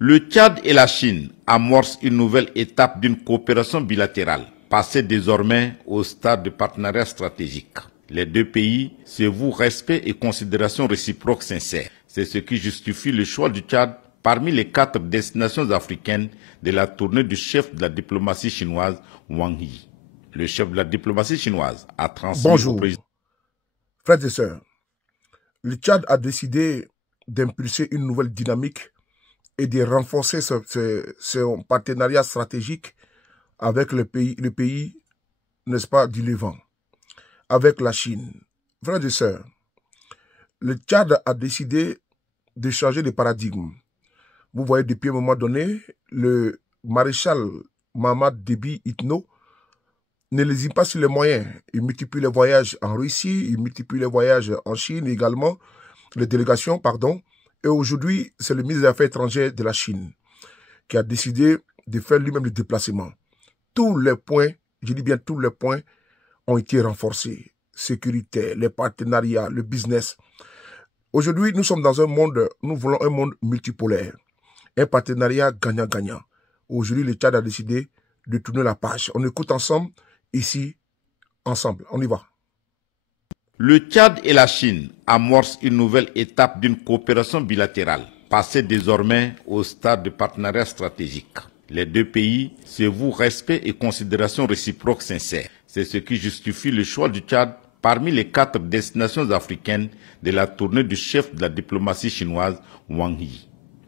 Le Tchad et la Chine amorcent une nouvelle étape d'une coopération bilatérale, passée désormais au stade de partenariat stratégique. Les deux pays se vouent respect et considération réciproque sincère. C'est ce qui justifie le choix du Tchad parmi les 4 destinations africaines de la tournée du chef de la diplomatie chinoise, Wang Yi. Le chef de la diplomatie chinoise a transmis au président. Frères et sœurs, le Tchad a décidé d'impulser une nouvelle dynamique et de renforcer son partenariat stratégique avec le pays, n'est-ce pas, du Levant, avec la Chine. Frères et sœurs, le Tchad a décidé de changer de paradigme. Vous voyez, depuis un moment donné, le maréchal Mamad Déby Itno ne lésine pas sur les moyens. Il multiplie les voyages en Russie, il multiplie les voyages en Chine également, les délégations, pardon. Et aujourd'hui, c'est le ministre des Affaires étrangères de la Chine qui a décidé de faire lui-même le déplacement. Tous les points, je dis bien tous les points, ont été renforcés. Sécurité, les partenariats, le business. Aujourd'hui, nous sommes dans un monde, nous voulons un monde multipolaire. Un partenariat gagnant-gagnant. Aujourd'hui, le Tchad a décidé de tourner la page. On écoute ensemble, ici, ensemble. On y va. Le Tchad et la Chine amorcent une nouvelle étape d'une coopération bilatérale, passée désormais au stade de partenariat stratégique. Les deux pays se vouent respect et considération réciproque sincère. C'est ce qui justifie le choix du Tchad parmi les 4 destinations africaines de la tournée du chef de la diplomatie chinoise, Wang Yi.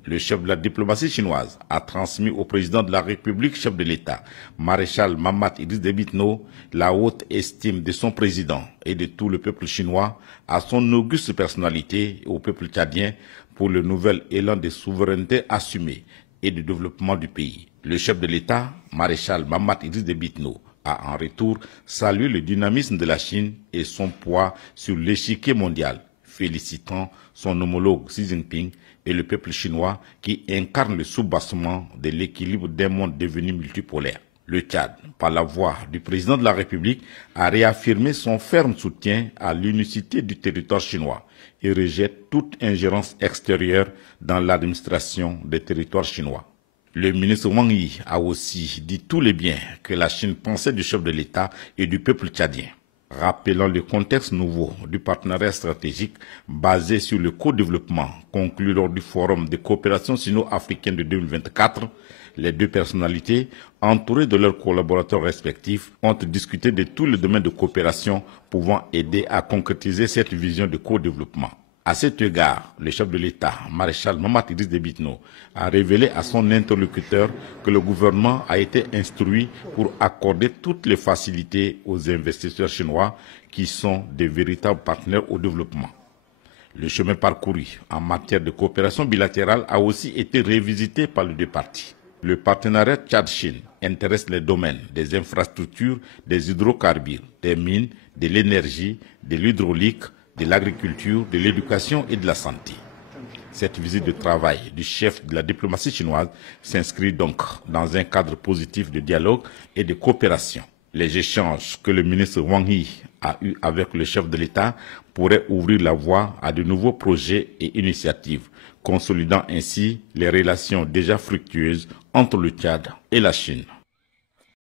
Le chef de la diplomatie chinoise a transmis au président de la République, chef de l'État, maréchal Mamad Idriss Déby Itno, la haute estime de son président et de tout le peuple chinois, à son auguste personnalité et au peuple tchadien pour le nouvel élan de souveraineté assumée et de développement du pays. Le chef de l'État, maréchal Mamad Idriss Déby Itno, a en retour salué le dynamisme de la Chine et son poids sur l'échiquier mondial, félicitant son homologue Xi Jinping et le peuple chinois qui incarne le soubassement de l'équilibre d'un monde devenu multipolaire. Le Tchad, par la voix du président de la République, a réaffirmé son ferme soutien à l'unicité du territoire chinois et rejette toute ingérence extérieure dans l'administration des territoires chinois. Le ministre Wang Yi a aussi dit tous les biens que la Chine pensait du chef de l'État et du peuple tchadien. Rappelant le contexte nouveau du partenariat stratégique basé sur le co-développement conclu lors du Forum de coopération sino-africaine de 2024, les deux personnalités, entourées de leurs collaborateurs respectifs, ont discuté de tous les domaines de coopération pouvant aider à concrétiser cette vision de co-développement. À cet égard, le chef de l'État, maréchal Mamad Idriss Déby Itno, a révélé à son interlocuteur que le gouvernement a été instruit pour accorder toutes les facilités aux investisseurs chinois qui sont des véritables partenaires au développement. Le chemin parcouru en matière de coopération bilatérale a aussi été révisité par les deux parties. Le partenariat Tchad-Chine intéresse les domaines des infrastructures, des hydrocarbures, des mines, de l'énergie, de l'hydraulique, de l'agriculture, de l'éducation et de la santé. Cette visite de travail du chef de la diplomatie chinoise s'inscrit donc dans un cadre positif de dialogue et de coopération. Les échanges que le ministre Wang Yi a eus avec le chef de l'État pourraient ouvrir la voie à de nouveaux projets et initiatives, consolidant ainsi les relations déjà fructueuses entre le Tchad et la Chine.